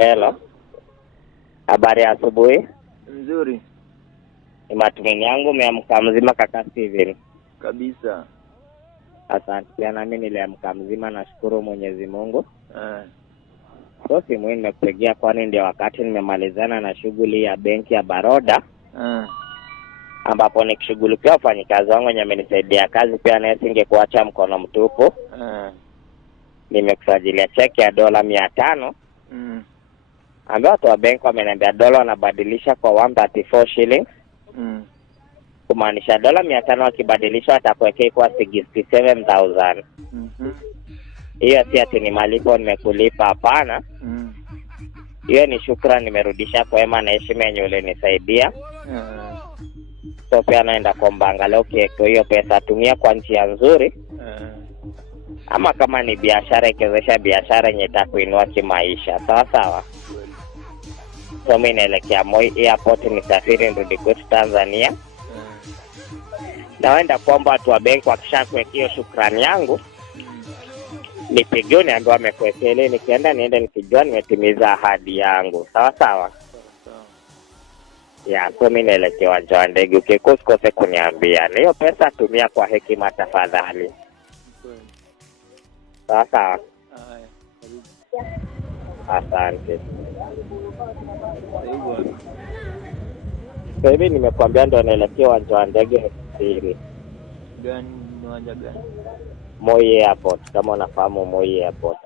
Hello. Habari ya asubuhi. Nzuri. Ni matumaini yangu umeamka mzima kaka Steven. Kabisa. Asante. Pia nami niliamka mzima, nashukuru Mwenyezi Mungu. So simu hii nimekupigia kwani ndio wakati nimemalizana na shughuli ya benki ya Baroda. Ambapo nikishughulikia wafanyikazi wangu wenye wamenisaidia kazi, pia naye singekuacha mkono mtupu. Nimekusajilia cheki ya dola 500. Ambao watu wa benki wameniambia dola wanabadilisha kwa 134 shillings. Kumaanisha dola 500 wakibadilisha watakuwekea kwa 67,000. Hiyo si ati ni malipo nimekulipa, hapana. Hiyo ni shukrani nimerudisha kwa wema na heshima yenye ulinisaidia. So pia naenda kuomba angalau hiyo pesa tumia kwa njia nzuri. Ama kama ni biashara, ikiwezesha biashara yenye itakuinua kimaisha. Sawa sawa. So mimi naelekea Moi Airport nisafiri nirudi kwetu Tanzania. Naenda kuomba watu wa benki wakishakuwekea hiyo shukrani yangu, nipigiwe niambiwe amekuwekea, ili nikienda niende nikijua nimetimiza ahadi yangu. Sawa sawa. Ya, so mimi naelekea uwanja wa ndege. Usikose kuniambia. Na hiyo pesa tumia kwa hekima tafadhali. Sawa sawa. Asante. Sasa hivi nimekuambia ndo naelekea uwanja wa ndege siri. Gani uwanja gani? Moi Airport, kama unafahamu Moi Airport.